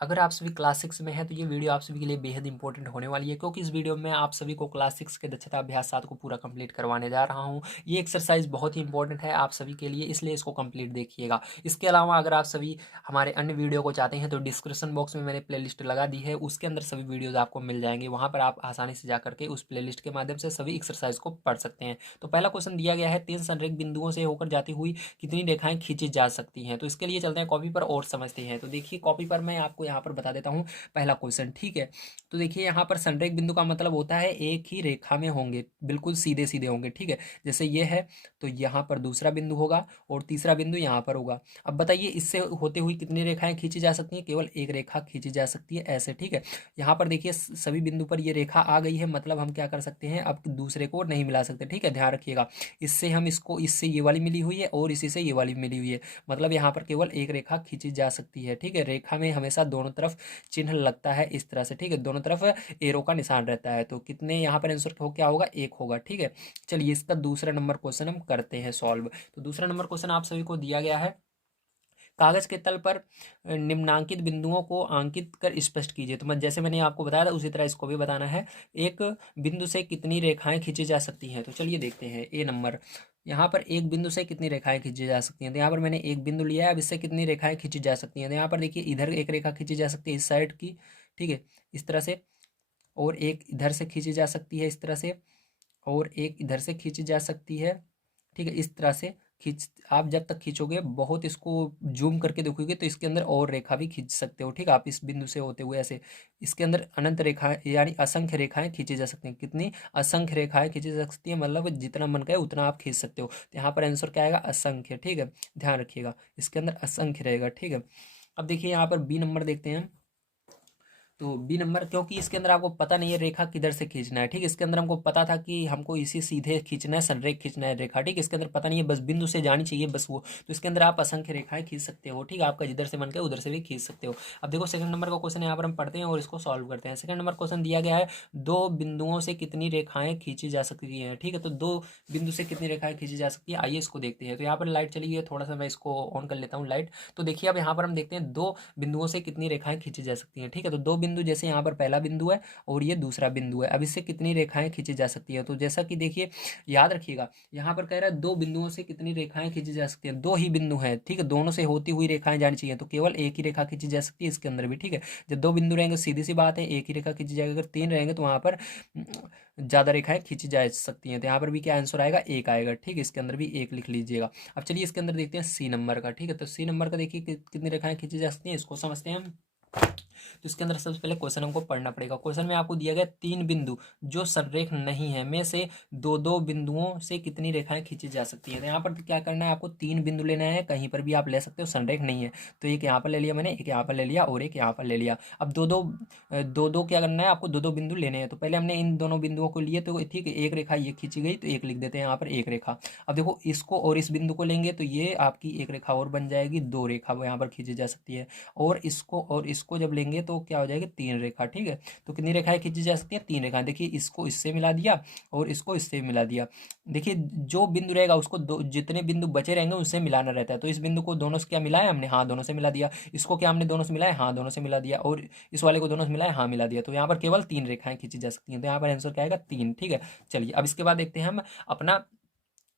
अगर आप सभी क्लास 6 में हैं तो ये वीडियो आप सभी के लिए बेहद इंपॉर्टेंट होने वाली है, क्योंकि इस वीडियो में आप सभी को क्लास 6 के दक्षता अभ्यास 7 को पूरा कंप्लीट करवाने जा रहा हूँ। ये एक्सरसाइज बहुत ही इंपॉर्टेंट है आप सभी के लिए, इसलिए इसको कंप्लीट देखिएगा। इसके अलावा अगर आप सभी हमारे अन्य वीडियो को चाहते हैं तो डिस्क्रिप्शन बॉक्स में मैंने प्लेलिस्ट लगा दी है, उसके अंदर सभी वीडियोज आपको मिल जाएंगे। वहाँ पर आप आसानी से जा करके उस प्लेलिस्ट के माध्यम से सभी एक्सरसाइज को पढ़ सकते हैं। तो पहला क्वेश्चन दिया गया है, 3 संरेख बिंदुओं से होकर जाती हुई कितनी रेखाएं खींची जा सकती हैं। तो इसके लिए चलते हैं कॉपी पर और समझते हैं। तो देखिए कॉपी पर मैं आपको यहाँ पर बता देता हूँ पहला क्वेश्चन, ठीक है। तो देखिए यहाँ पर संरेख बिंदु का मतलब होता है एक ही रेखा में होंगे, बिल्कुल सीधे सीधे होंगे, ठीक है। जैसे ये है तो यहाँ पर दूसरा बिंदु होगा और तीसरा बिंदु यहाँ पर होगा। अब बताइए इससे होते हुई कितनी रेखाएं खींची जा सकती हैं? केवल एक रेखा खींची जा सकती है, ऐसे, ठीक है। यहाँ पर देखिए सभी बिंदु पर ये रेखा आ गई है, मतलब हम क्या कर सकते हैं, अब दूसरे को नहीं मिला सकते, ठीक है, ध्यान रखिएगा। इससे हम इसको, इससे ये वाली मिली हुई है और इसी से ये वाली मिली हुई है, मतलब यहाँ पर केवल एक रेखा खींची जा सकती है, ठीक है। रेखा में हमेशा दोनों तरफ चिन्ह लगता है इस तरह से, ठीक है, दोनों तरफ एरो का निशान रहता है। तो कितने यहाँ पर आंसर हो, क्या होगा, एक होगा, ठीक है। चलिए इसका दूसरा नंबर क्वेश्चन हम करते हैं सॉल्व। तो दूसरा नंबर क्वेश्चन आप सभी को दिया गया है, कागज के तल पर निम्नांकित बिंदुओं को अंकित कर स्पष्ट कीजिए। तो मैं जैसे मैंने आपको बताया था उसी तरह इसको भी बताना है। एक बिंदु से कितनी रेखाएं खींची जा सकती हैं? तो चलिए देखते हैं। ए नंबर, यहाँ पर एक बिंदु से कितनी रेखाएं खींची जा सकती हैं? तो यहाँ पर मैंने एक बिंदु लिया है, अब इससे कितनी रेखाएं खींची जा सकती हैं? तो यहाँ पर देखिए इधर एक रेखा खींची जा सकती है इस साइड की, ठीक है, इस तरह से, और एक इधर से खींची जा सकती है इस तरह से, और एक इधर से खींची जा सकती है, ठीक है, इस तरह से खींच। आप जब तक खींचोगे, बहुत इसको जूम करके देखोगे तो इसके अंदर और रेखा भी खींच सकते हो, ठीक है। आप इस बिंदु से होते हुए ऐसे इसके अंदर अनंत रेखाएं यानी असंख्य रेखाएं खींची जा सकती हैं। कितनी? असंख्य रेखाएं खींची जा सकती है, मतलब जितना मन करे उतना आप खींच सकते हो। तो यहाँ पर आंसर क्या आएगा? असंख्य, ठीक है, ध्यान रखिएगा, इसके अंदर असंख्य रहेगा, ठीक है। अब देखिए यहाँ पर बी नंबर देखते हैं। तो बी नंबर, क्योंकि इसके अंदर आपको पता नहीं है रेखा किधर से खींचना है, ठीक है। इसके अंदर हमको पता था कि हमको इसी सीधे खींचना है, संरेख खींचना है रेखा, ठीक है। इसके अंदर पता नहीं है, बस बिंदु से जानी चाहिए बस वो। तो इसके अंदर आप असंख्य रेखाएं खींच सकते हो, ठीक है, आपका जिधर से मन करे उधर से भी खींच सकते हो। अब देखो सेकंड नंबर का क्वेश्चन यहाँ पर हम पढ़ते हैं और इसको सॉल्व करते हैं। सेकंड नंबर क्वेश्चन दिया गया है, दो बिंदुओं से कितनी रेखाएं खींची जा सकती हैं, ठीक है। तो दो बिंदु से कितनी रेखाएं खींची जा सकती है, आइए इसको देखते हैं। तो यहाँ पर लाइट चली गई है, थोड़ा सा मैं इसको ऑन कर लेता हूँ लाइट। तो देखिए अब यहाँ पर हम देखते हैं दो बिंदुओं से कितनी रेखाएं खींची जा सकती हैं, ठीक है। तो दो बिंदु, जैसे यहाँ पर पहला बिंदु है और ये दूसरा बिंदु है, अब इससे कितनी रेखाएं खींची जा सकती है? तो जैसा कि देखिए, याद रखिएगा, यहाँ पर कह रहा है दो बिंदुओं से कितनी रेखाएं खींची जा सकती है। दो ही बिंदु हैं, ठीक है, दोनों से होती हुई रेखाएं जानी चाहिए, तो केवल एक ही रेखा खींची जा सकती है इसके अंदर भी, ठीक है। जब दो बिंदु रहेंगे सीधी सी बात है, एक ही रेखा खींची जाएगी। अगर तीन रहेंगे तो वहां पर ज्यादा रेखाएं खींची जा सकती हैं। तो यहाँ पर भी क्या आंसर आएगा? एक आएगा, ठीक है, इसके अंदर भी एक लिख लीजिएगा। अब चलिए इसके अंदर देखते हैं सी नंबर का, ठीक है। तो सी नंबर का देखिए कितनी रेखाएं खींची जा सकती हैं, इसको समझते हैं हम। तो इसके अंदर सबसे पहले क्वेश्चन हमको पढ़ना पड़ेगा। क्वेश्चन में आपको दिया गया तीन बिंदु जो संरेख नहीं है में से दो दो बिंदुओं से कितनी रेखाएं खींची जा सकती है। तो यहाँ पर क्या करना है, आपको तीन बिंदु लेना है, कहीं पर भी आप ले सकते हो, संरेख नहीं है। तो एक यहाँ पर ले लिया मैंने, एक यहाँ पर ले लिया और एक यहाँ पर ले लिया। अब दो दो दो दो क्या करना है, आपको दो दो बिंदु लेने हैं। तो पहले हमने इन दोनों बिंदुओं को लिए, तो ठीक है, एक रेखा ये खींची गई तो एक लिख देते हैं यहाँ पर, एक रेखा। अब देखो इसको और इस बिंदु को लेंगे तो ये आपकी एक रेखा और बन जाएगी, दो रेखा वो यहाँ पर खींची जा सकती है। और इसको जब लेंगे तो क्या हो जाएगी? तीन रेखा, ठीक है। तो कितनी रेखाएं खींची जा सकती है? तीन रेखाएं। देखिए इसको इससे मिला दिया और इसको इससे मिला दिया। देखिए जो बिंदु रहेगा उसको दो, जितने बिंदु बचे रहेंगे उससे मिलाना रहता है। तो इस बिंदु को दोनों से क्या मिलाया हमने? हाँ, दोनों से मिला दिया। इसको क्या हमने दोनों से मिलाया? हाँ, दोनों से मिला दिया। और इस वाले को दोनों से मिलाया? हाँ, मिला दिया। तो यहाँ पर केवल तीन रेखाएं खींची जा सकती हैं। तो यहाँ पर आंसर क्या आएगा? तीन, ठीक है। चलिए अब इसके बाद देखते हैं हम अपना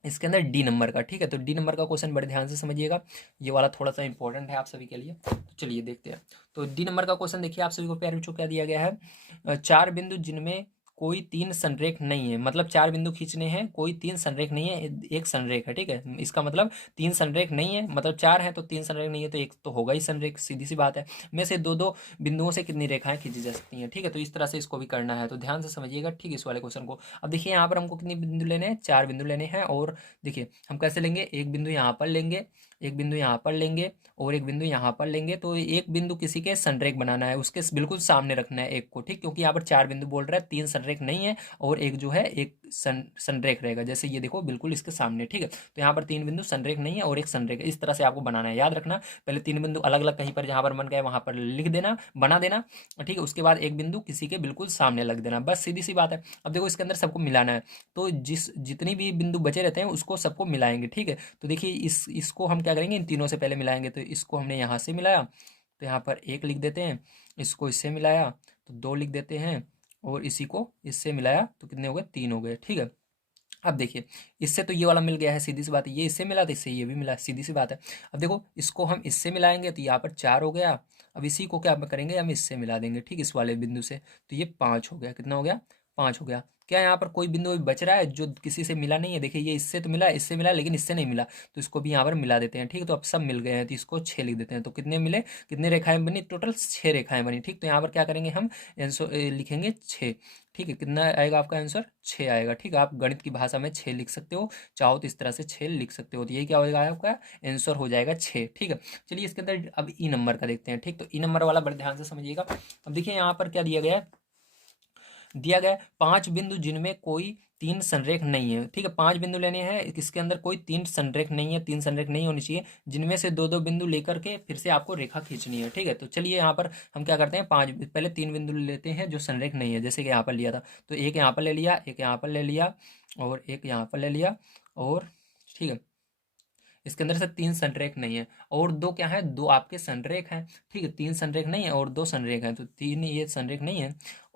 इसके अंदर डी नंबर का, ठीक है। तो डी नंबर का क्वेश्चन बड़े ध्यान से समझिएगा, ये वाला थोड़ा सा इंपॉर्टेंट है आप सभी के लिए। तो चलिए देखते हैं। तो डी नंबर का क्वेश्चन देखिए आप सभी को प्यारे बच्चों क्या दिया गया है, चार बिंदु जिनमें कोई तीन संरेख नहीं है, मतलब चार बिंदु खींचने हैं, कोई तीन संरेख नहीं है, एक संरेख है, ठीक है। इसका मतलब तीन संरेख नहीं है, मतलब चार है तो तीन संरेख नहीं है तो एक तो होगा ही संरेख, सीधी सी बात है। में से दो दो बिंदुओं से कितनी रेखाएं खींची जा सकती हैं, ठीक है। तो इस तरह से इसको भी करना है, तो ध्यान से समझिएगा, ठीक है, इस वाले क्वेश्चन को। अब देखिए यहाँ पर हमको कितने बिंदु लेने हैं? चार बिंदु लेने हैं। और देखिए हम कैसे लेंगे, एक बिंदु यहाँ पर लेंगे, एक बिंदु यहाँ पर लेंगे और एक बिंदु यहाँ पर लेंगे। तो एक बिंदु किसी के संरेख बनाना है, उसके बिल्कुल सामने रखना है एक को, ठीक, क्योंकि यहाँ पर चार बिंदु बोल रहा है, तीन संरेख नहीं है और एक जो है एक संरेख रहेगा, जैसे ये देखो बिल्कुल इसके सामने, ठीक है। तो यहाँ पर तीन बिंदु संरेख नहीं है और एक संरेख, इस तरह से आपको बनाना है, याद रखना। पहले तीन बिंदु अलग अलग कहीं पर जहाँ पर मन गए वहां पर लिख देना, बना देना, ठीक है। उसके बाद एक बिंदु किसी के बिल्कुल सामने लग देना, बस सीधी सी बात है। अब देखो इसके अंदर सबको मिलाना है, तो जितनी भी बिंदु बचे रहते हैं उसको सबको मिलाएंगे, ठीक है। तो देखिए इसको हम क्या करेंगे, इन तीनों से पहले मिलाएंगे। तो इसको हमने यहाँ से मिलाया तो यहाँ पर 1 लिख देते हैं, इसको इससे मिलाया तो 2 लिख देते हैं, और इसी को इससे मिलाया तो कितने हो गए, 3 हो गए। ठीक है, अब देखिए इससे तो ये वाला मिल गया है, सीधी सी बात है, ये इससे मिला तो इससे ये भी मिला, सीधी सी बात है। अब देखो इसको हम इससे मिलाएंगे तो यहाँ पर 4 हो गया। अब इसी को क्या करेंगे, हम इससे मिला देंगे, ठीक, इस वाले बिंदु से, तो ये 5 हो गया। कितना हो गया, 5 हो गया। क्या यहाँ पर कोई बिंदु अभी बच रहा है जो किसी से मिला नहीं है? देखिए ये इससे तो मिला, इससे मिला, लेकिन इससे नहीं मिला, तो इसको भी यहाँ पर मिला देते हैं। ठीक, तो अब सब मिल गए हैं, तो इसको 6 लिख देते हैं। तो कितने मिले, कितने रेखाएं बनी, टोटल 6 रेखाएं बनी। ठीक, तो यहाँ पर क्या करेंगे, हम आंसर लिखेंगे 6। ठीक है, कितना आएगा आपका आंसर, 6 आएगा। ठीक है, आप गणित की भाषा में 6 लिख सकते हो, चाहो तो इस तरह से 6 लिख सकते हो। तो यही क्या होगा, आपका आंसर हो जाएगा 6। ठीक है, चलिए इसके अंदर अब ई नंबर का देखते हैं। ठीक, तो ई नंबर वाला बड़े ध्यान से समझिएगा। अब देखिए यहाँ पर क्या दिया गया है, दिया गया है 5 बिंदु जिनमें कोई 3 संरेख नहीं है। ठीक है, 5 बिंदु लेने हैं, इसके अंदर कोई 3 संरेख नहीं है, 3 संरेख नहीं होनी चाहिए, जिनमें से 2-2 बिंदु लेकर के फिर से आपको रेखा खींचनी है। ठीक है, तो चलिए यहाँ पर हम क्या करते हैं, 5 पहले 3 बिंदु लेते हैं जो संरेख नहीं है, जैसे कि यहाँ पर लिया था, तो एक यहाँ पर ले लिया, एक यहाँ पर ले लिया, और एक यहाँ पर ले लिया, और ठीक है इसके अंदर से 3 संरेख नहीं है, और 2 क्या है, 2 आपके संरेख हैं। ठीक है, 3 संरेख नहीं है और 2 संरेख हैं, तो 3 ये संरेख नहीं है।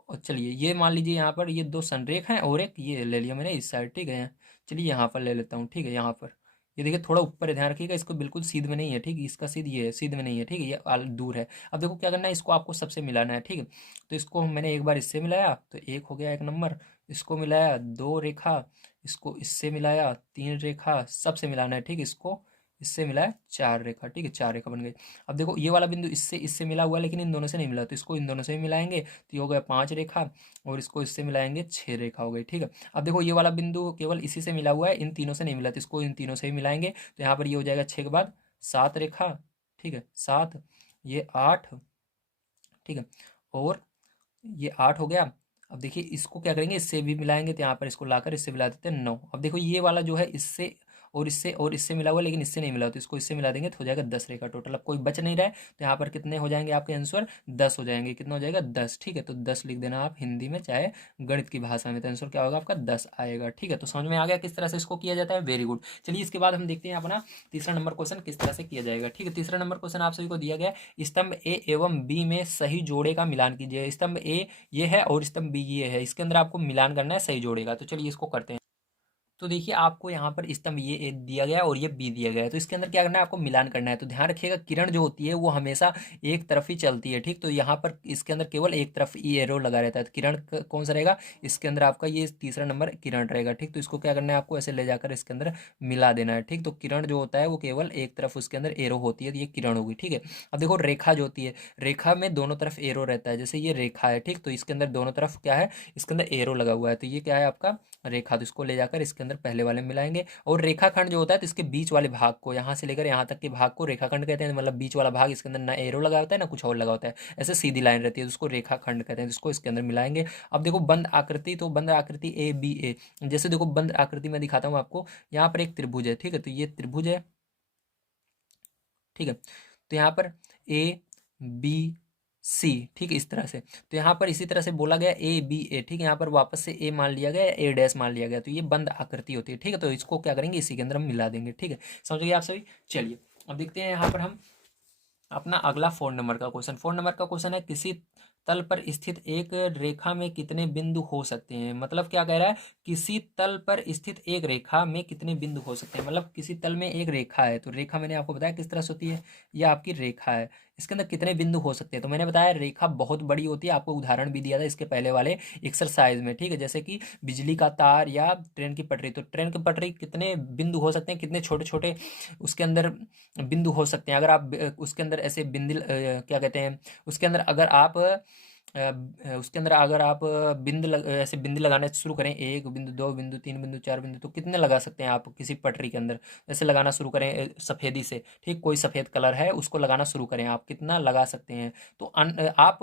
और चलिए ये मान लीजिए यहाँ पर ये 2 संरेख हैं, और एक ये ले लिया मैंने इस साइड। ठीक है, चलिए यहाँ पर ले लेता हूँ। ठीक है, यहाँ पर ये देखिए थोड़ा ऊपर है, ध्यान रखिएगा, इसको बिल्कुल सीध में नहीं है। ठीक है, इसका सीध ये है, सीध में नहीं है। ठीक है, ये दूर है। अब देखो क्या करना है, इसको आपको सबसे मिलाना है। ठीक है, तो इसको मैंने एक बार इससे मिलाया तो 1 हो गया, 1 नंबर, इसको मिलाया 2 रेखा, इसको इससे मिलाया 3 रेखा, सबसे मिलाना है। ठीक है, इसको इससे मिला है 4 रेखा। ठीक है, 4 रेखा बन गई। अब देखो ये वाला बिंदु इससे इससे मिला हुआ है, लेकिन इन दोनों से नहीं मिला, तो इसको इन दोनों से भी मिलाएंगे तो ये हो गया 5 रेखा, और इसको इससे मिलाएंगे 6 रेखा हो गई। ठीक है, अब देखो ये वाला बिंदु केवल इसी से मिला हुआ है, इन तीनों से नहीं मिला, तो इसको इन तीनों से भी मिलाएंगे, तो यहाँ पर ये हो जाएगा 6 के बाद 7 रेखा। ठीक है, 7, ये 8। ठीक है, और ये 8 हो गया। अब देखिए इसको क्या करेंगे, इससे भी मिलाएंगे, तो यहाँ पर इसको लाकर इससे मिला देते हैं 9। अब देखो ये वाला जो है इससे और इससे मिला हुआ है, लेकिन इससे नहीं मिला, तो इसको इससे मिला देंगे तो हो जाएगा 10 रेखा टोटल। अब कोई बच नहीं रहा है, तो यहाँ पर कितने हो जाएंगे आपके आंसर, 10 हो जाएंगे। कितना हो जाएगा, 10। ठीक है, तो 10 लिख देना आप हिंदी में चाहे गणित की भाषा में, तो आंसर क्या होगा आपका, 10 आएगा। ठीक है, तो समझ में आ गया किस तरह से इसको किया जाता है, वेरी गुड। चलिए इसके बाद हम देखते हैं अपना तीसरा नंबर क्वेश्चन किस तरह से किया जाएगा। ठीक है, तीसरा नंबर क्वेश्चन आप सभी को दिया गया है, स्तंभ ए एवं बी में सही जोड़े का मिलान कीजिए। स्तंभ ए ये है और स्तंभ बी ये है, इसके अंदर आपको मिलान करना है सही जोड़े का। तो चलिए इसको करते हैं। तो देखिए आपको यहाँ पर स्तंभ ये ए दिया गया है और ये बी दिया गया है, तो इसके अंदर क्या करना है, आपको मिलान करना है। तो ध्यान रखिएगा किरण जो होती है वो हमेशा एक तरफ ही चलती है। ठीक, तो यहाँ पर इसके अंदर केवल एक तरफ ही एरो लगा रहता है, तो किरण कौन सा रहेगा, इसके अंदर आपका ये तीसरा नंबर किरण रहेगा। ठीक, तो इसको क्या करना है, आपको ऐसे ले जाकर इसके अंदर मिला देना है। ठीक, तो किरण जो होता है वो केवल एक तरफ उसके अंदर एरो होती है, तो ये किरण होगी। ठीक है, अब देखो रेखा जो होती है, रेखा में दोनों तरफ एरो रहता है, जैसे ये रेखा है। ठीक, तो इसके अंदर दोनों तरफ क्या है, इसके अंदर एरो लगा हुआ है, तो ये क्या है आपका रेखा, तो इसको ले जाकर इसके अंदर पहले वाले में मिलाएंगे। और रेखाखंड जो होता है, तो इसके बीच वाले भाग को, यहाँ से लेकर यहाँ तक के भाग को रेखाखंड कहते हैं, मतलब बीच वाला भाग, इसके अंदर ना एरो लगा होता है ना कुछ और लगा होता है, ऐसे सीधी लाइन रहती है, तो उसको रेखाखंड कहते हैं, जिसको इसके अंदर मिलाएंगे। अब देखो बंद आकृति, तो बंद आकृति ए बी ए, जैसे देखो बंद आकृति में दिखाता हूँ आपको, यहाँ पर एक त्रिभुज है। ठीक है, तो ये त्रिभुज है। ठीक है, तो यहाँ पर ए बी सी, ठीक है, इस तरह से, तो यहाँ पर इसी तरह से बोला गया ए बी ए। ठीक है, यहाँ पर वापस से ए मान लिया गया, ए डैश मान लिया गया, तो ये बंद आकृति होती है। ठीक है, तो इसको क्या करेंगे, इसी के अंदर हम मिला देंगे। ठीक है, समझ गए आप सभी। चलिए अब देखते हैं यहाँ पर हम अपना अगला 4 नंबर का क्वेश्चन। 4 नंबर का क्वेश्चन है, किसी तल पर स्थित एक रेखा में कितने बिंदु हो सकते हैं। मतलब क्या कह रहा है, किसी तल पर स्थित एक रेखा में कितने बिंदु हो सकते हैं, मतलब किसी तल में एक रेखा है, तो रेखा मैंने आपको बताया किस तरह से होती है, यह आपकी रेखा है, इसके अंदर कितने बिंदु हो सकते हैं। तो मैंने बताया रेखा बहुत बड़ी होती है, आपको उदाहरण भी दिया था इसके पहले वाले एक्सरसाइज में। ठीक है, जैसे कि बिजली का तार या ट्रेन की पटरी, तो ट्रेन की पटरी कितने बिंदु हो सकते हैं, कितने छोटे छोटे उसके अंदर बिंदु हो सकते हैं। अगर आप उसके अंदर ऐसे बिंदु क्या कहते हैं, उसके अंदर अगर आप उसके अंदर अगर आप ऐसे बिंदु लगाना शुरू करें, 1 बिंदु 2 बिंदु 3 बिंदु 4 बिंदु, तो कितने लगा सकते हैं आप किसी पटरी के अंदर, ऐसे लगाना शुरू करें सफ़ेदी से। ठीक, कोई सफ़ेद कलर है उसको लगाना शुरू करें, आप कितना लगा सकते हैं, तो आप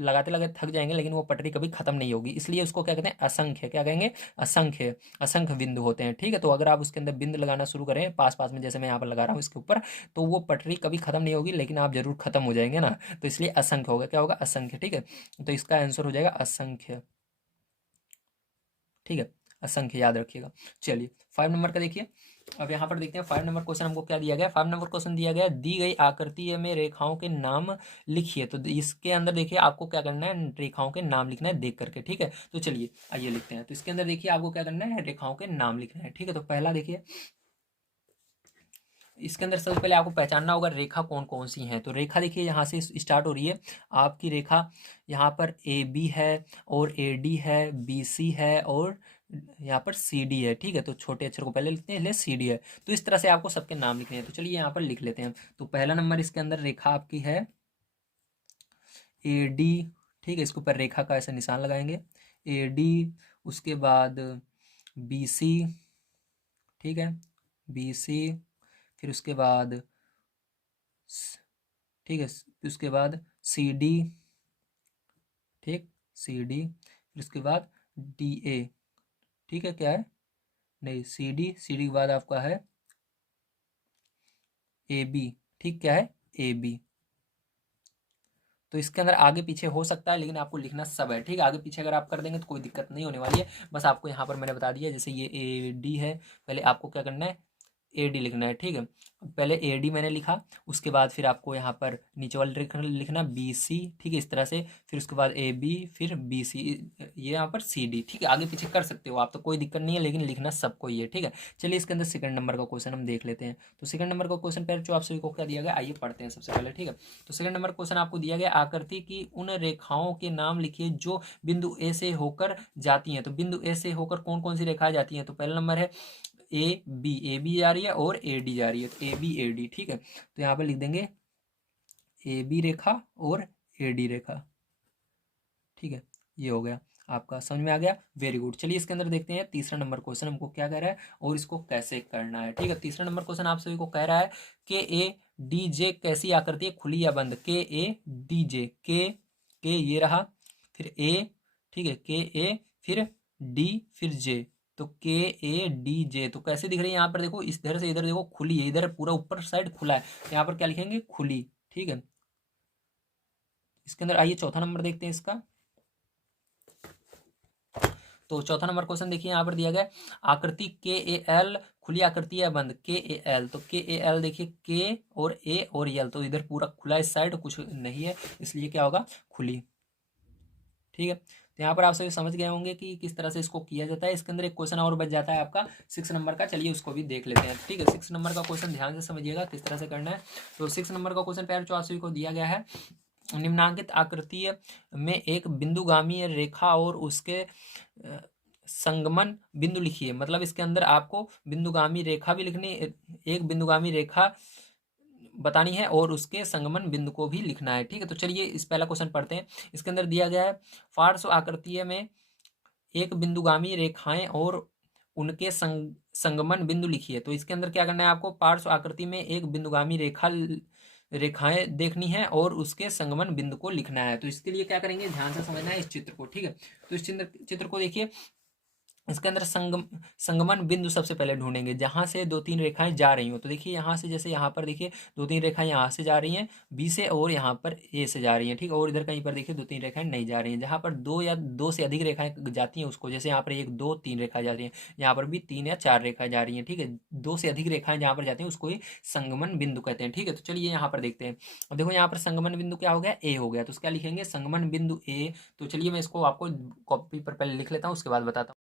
लगाते लगाते थक जाएंगे, लेकिन वो पटरी कभी ख़त्म नहीं होगी, इसलिए उसको क्या कहते हैं, असंख्य, क्या कहेंगे, असंख्य, असंख्य बिंदु होते हैं। ठीक है, तो अगर आप उसके अंदर बिंदु लगाना शुरू करें पास पास में, जैसे मैं यहाँ पर लगा रहा हूँ इसके ऊपर, तो वो पटरी कभी ख़त्म नहीं होगी, लेकिन आप जरूर ख़त्म हो जाएंगे ना, तो इसलिए असंख्य होगा, क्या होगा, असंख्य। ठीक है, तो इसका आंसर हो जाएगा असंख्य। ठीक है, असंख्य याद रखिएगा। चलिए 5 नंबर का देखिए, अब यहाँ पर देखते हैं 5 नंबर क्वेश्चन हमको क्या दिया गया। 5 नंबर क्वेश्चन दिया गया, दी गई आकृति में रेखाओं के नाम लिखिए। तो इसके अंदर देखिए आपको क्या करना है, रेखाओं के नाम लिखना है देख करके, ठीक है। तो चलिए आइए लिखते हैं। तो इसके अंदर देखिए आपको क्या करना है, रेखाओं के नाम लिखना है, ठीक है। तो पहला देखिए, इसके अंदर सबसे पहले आपको पहचानना होगा रेखा कौन कौन सी हैं। तो रेखा देखिए यहाँ से स्टार्ट हो रही है आपकी रेखा, यहाँ पर ए बी है और ए डी है, बी सी है और यहाँ पर सी डी है, ठीक है। तो छोटे अक्षर को पहले लिखते हैं, इसलिए सी डी है। तो इस तरह से आपको सबके नाम लिखने हैं। तो चलिए यहाँ पर लिख लेते हैं। तो पहला नंबर इसके अंदर रेखा आपकी है ए डी, ठीक है। इसके ऊपर रेखा का ऐसा निशान लगाएंगे, ए डी। उसके बाद बी सी, ठीक है, बी सी। फिर उसके बाद ठीक है, फिर उसके बाद सी डी, ठीक, सी डी। फिर उसके बाद डी ए, ठीक है, क्या है, नहीं, सी डी, सी डी के बाद आपका है ए बी, ठीक, क्या है, ए बी। तो इसके अंदर आगे पीछे हो सकता है, लेकिन आपको लिखना सब है, ठीक है। आगे पीछे अगर आप कर देंगे तो कोई दिक्कत नहीं होने वाली है। बस आपको यहाँ पर मैंने बता दिया, जैसे ये ए डी है, पहले आपको क्या करना है, ए डी लिखना है, ठीक है। पहले ए डी मैंने लिखा, उसके बाद फिर आपको यहाँ पर नीचे वाले लिखना बी सी, ठीक है, इस तरह से। फिर उसके बाद ए बी, फिर बी सी, ये यहाँ पर सी डी, ठीक है। आगे पीछे कर सकते हो आप, तो कोई दिक्कत नहीं है, लेकिन लिखना सबको ही है, ठीक है। चलिए इसके अंदर सेकंड नंबर का क्वेश्चन हम देख लेते हैं। तो सेकंड नंबर का क्वेश्चन पहले जो आप सभी को क्या दिया गया, आइए पढ़ते हैं सबसे पहले, ठीक है। तो सेकंड नंबर क्वेश्चन आपको दिया गया, आकृति की उन रेखाओं के नाम लिखिए जो बिंदु ए से होकर जाती हैं। तो बिंदु ए से होकर कौन कौन सी रेखाएं जाती हैं। तो पहला नंबर है ए बी जा रही है और ए डी जा रही है। तो ए बी ए डी, ठीक है। तो यहाँ पर लिख देंगे ए बी रेखा और ए डी रेखा, ठीक है। ये हो गया, आपका समझ में आ गया, वेरी गुड। चलिए इसके अंदर देखते हैं तीसरा नंबर क्वेश्चन हमको क्या कह रहा है और इसको कैसे करना है, ठीक है। तीसरा नंबर क्वेश्चन आप सभी को कह रहा है के ए डी जे कैसी आकृति है, खुली या बंद। के ए डी जे, के ये रहा, फिर ए, ठीक है, के ए, फिर डी, फिर जे। तो के ए डी जे, तो कैसे दिख रही है यहाँ पर देखो, इस इधर से इधर देखो खुली है, इधर पूरा ऊपर साइड खुला है, यहाँ पर क्या लिखेंगे, खुली, ठीक है। इसके अंदर आइए चौथा नंबर देखते हैं इसका। तो चौथा नंबर क्वेश्चन देखिए यहाँ पर दिया गया, आकृति के ए एल खुली आकृति है बंद। के ए एल, तो के ए एल देखिए, के और ए और एल, तो इधर पूरा खुला, इस साइड कुछ नहीं है, इसलिए क्या होगा, खुली, ठीक है। तो यहाँ पर आप सभी समझ गए होंगे कि किस तरह से इसको किया जाता है। इसके अंदर एक क्वेश्चन और बच जाता है आपका 6 नंबर का, चलिए उसको भी देख लेते हैं, ठीक है। 6 नंबर का क्वेश्चन ध्यान से समझिएगा किस तरह से करना है। तो 6 नंबर का क्वेश्चन प्यारे चौसवी को दिया गया है, निम्नांकित आकृति में एक बिंदुगामी रेखा और उसके संगमन बिंदु लिखिए। मतलब इसके अंदर आपको बिंदुगामी रेखा भी लिखनी, एक बिंदुगामी रेखा बतानी है और उसके संगमन बिंदु को भी लिखना है, ठीक है। तो चलिए इस पहला क्वेश्चन पढ़ते हैं। इसके अंदर दिया गया है, पार्श्व आकृति में एक बिंदुगामी रेखाएं और उनके संगमन बिंदु लिखिए। तो इसके अंदर क्या करना है आपको, पार्श्व आकृति में एक बिंदुगामी रेखाएं देखनी है और उसके संगमन बिंदु को लिखना है। तो इसके लिए क्या करेंगे, ध्यान से समझना है इस चित्र को, ठीक है। तो इस चित्र को देखिए, इसके अंदर संगमन बिंदु सबसे पहले ढूंढेंगे, जहां से दो तीन रेखाएं जा रही हो। तो देखिए यहाँ से, जैसे यहाँ पर देखिए दो तीन रेखाएं यहाँ से जा रही हैं बी से, और यहाँ पर ए से जा रही हैं, ठीक। और इधर कहीं पर देखिए दो तीन रेखाएं नहीं जा रही हैं। जहाँ पर दो या दो से अधिक रेखाएं जाती हैं उसको, जैसे यहाँ पर एक दो तीन रेखाएं जा रही हैं, यहाँ पर भी 3 या 4 रेखाएं जा रही हैं, ठीक है। दो से अधिक रेखाएं जहाँ पर जाती हैं उसको ही संगमन बिंदु कहते हैं, ठीक है। तो चलिए यहाँ पर देखते हैं। अब देखो यहाँ पर संगमन बिंदु क्या हो गया, ए हो गया। तो उसका लिखेंगे संगमन बिंदु ए। तो चलिए मैं इसको आपको कॉपी पर पहले लिख लेता हूँ, उसके बाद बताता हूँ।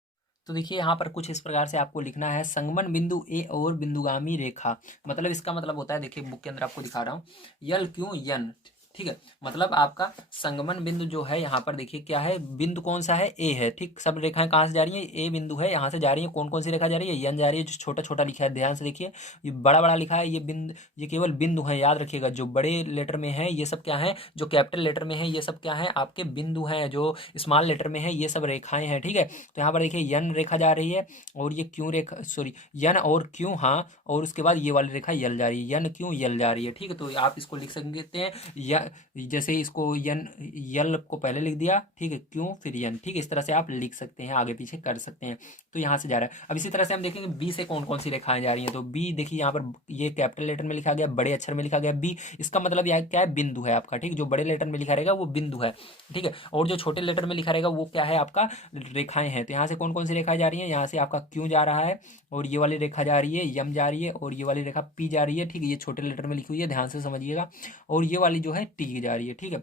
तो देखिए यहाँ पर कुछ इस प्रकार से आपको लिखना है, संगमन बिंदु ए और बिंदुगामी रेखा। मतलब इसका मतलब होता है, देखिए बुक के अंदर आपको दिखा रहा हूँ, यल क्यू यन, ठीक है। मतलब आपका संगमन बिंदु जो है यहाँ पर देखिए क्या है, बिंदु कौन सा है, ए है, ठीक। सब रेखाएं कहाँ से जा रही हैं, ए बिंदु है, यहाँ से जा रही है। कौन कौन सी रेखा जा रही है, यन जा रही है, जो छोटा छोटा लिखा है, ध्यान से देखिए। ये बड़ा बड़ा लिखा है, ये बिंदु, ये केवल बिंदु है, याद रखिएगा। जो बड़े लेटर में है ये सब क्या है, जो कैपिटल लेटर में है ये सब क्या है, आपके बिंदु हैं। जो स्मॉल लेटर में है ये सब रेखाएं हैं, ठीक है। तो यहाँ पर देखिए यन रेखा जा रही है और ये क्यों रेखा, सॉरी, यन और क्यों, हाँ, और उसके बाद ये वाली रेखा यल जा रही है, यन क्यों यल जा रही है, ठीक है। तो आप इसको लिख सकते हैं, जैसे इसको यन यल को पहले लिख दिया, ठीक है, क्यों फिर यन, ठीक है, इस तरह से आप लिख सकते हैं, आगे पीछे कर सकते हैं। तो यहाँ से जा रहा है। अब इसी तरह से हम देखेंगे बी से कौन कौन सी रेखाएं जा रही हैं। तो बी देखिए यहाँ पर ये कैपिटल लेटर में लिखा गया, बड़े अक्षर में लिखा गया बी, इसका मतलब यह क्या है, बिंदु है आपका, ठीक, जो बड़े लेटर में लिखा रहेगा वो बिंदु है, ठीक है, और जो छोटे लेटर में लिखा रहेगा वो क्या है, आपका रेखाएं हैं। तो यहाँ से कौन कौन सी रेखाएं जा रही हैं, यहाँ से आपका क्यू जा रहा है, और ये वाली रेखा जा रही है, यम जा रही है, और ये वाली रेखा पी जा रही है, ठीक है, ये छोटे लेटर में लिखी हुई है, ध्यान से समझिएगा, और ये वाली जो है टी जा रही है, ठीक है।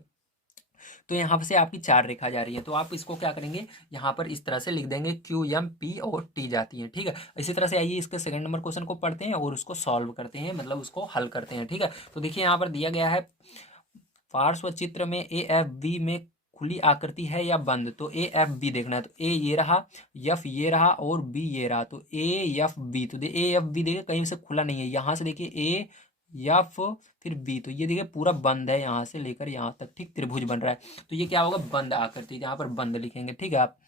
तो यहाँ से आपकी 4 रेखा जा रही है। तो आप इसको क्या करेंगे, यहाँ पर इस तरह से लिख देंगे, क्यू एम पी और टी जाती है, ठीक है। इसी तरह से आइए इसके सेकंड नंबर क्वेश्चन को पढ़ते हैं और उसको सॉल्व करते हैं, मतलब उसको हल करते हैं, ठीक है। तो देखिए यहाँ पर दिया गया है, पार्श्व चित्र में ए एफ बी में खुली आकृति है या बंद। तो ए एफ बी देखना है। तो ए ये रहा, एफ ये रहा, और बी ये रहा। तो ए एफ बी, तो ए एफ बी देखिए कहीं से खुला नहीं है, यहाँ से देखिए ए एफ फिर बी, तो ये देखिए पूरा बंद है यहाँ से लेकर यहाँ तक, ठीक, त्रिभुज बन रहा है। तो ये क्या होगा, बंद आकृति, यहाँ पर बंद लिखेंगे, ठीक है आप।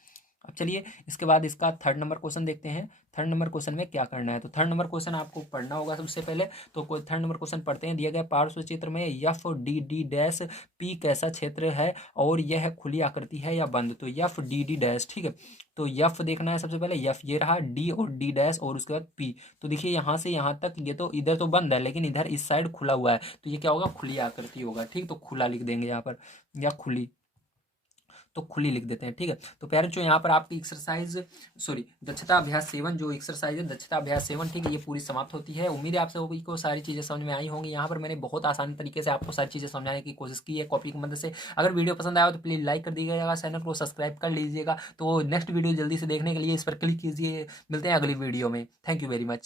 अब चलिए इसके बाद इसका थर्ड नंबर क्वेश्चन देखते हैं। थर्ड नंबर क्वेश्चन में क्या करना है। तो थर्ड नंबर क्वेश्चन आपको पढ़ना होगा सबसे पहले। तो थर्ड नंबर क्वेश्चन पढ़ते हैं। दिया गया पार्श्व चित्र में F D D dash P कैसा क्षेत्र है और यह खुली आकृति है या बंद। तो एफ डी डी डैश, ठीक है। तो एफ देखना है सबसे पहले, एफ ये रहा, डी और डी डैश, और उसके बाद पी। तो देखिए यहाँ से यहाँ तक ये तो इधर तो बंद है, लेकिन इधर इस साइड खुला हुआ है, तो ये क्या होगा, खुली आकृति होगा, ठीक। तो खुला लिख देंगे यहाँ पर, या खुली, तो खुली लिख देते हैं, ठीक है। तो पेरेंट्स जो यहाँ पर आपकी एक्सरसाइज सॉरी दक्षता अभ्यास 7 जो एक्सरसाइज है दक्षता अभ्यास 7, ठीक है, ये पूरी समाप्त होती है। उम्मीद है आप सभी को सारी चीज़ें समझ में आई होंगी। यहाँ पर मैंने बहुत आसानी तरीके से आपको सारी चीज़ें समझाने की कोशिश की है कॉपी की मदद से। अगर वीडियो पसंद आया हो तो प्लीज़ लाइक कर दीजिएगा, चैनल को सब्सक्राइब कर लीजिएगा। तो नेक्स्ट वीडियो जल्दी से देखने के लिए इस पर क्लिक कीजिए। मिलते हैं अगली वीडियो में। Thank you very much.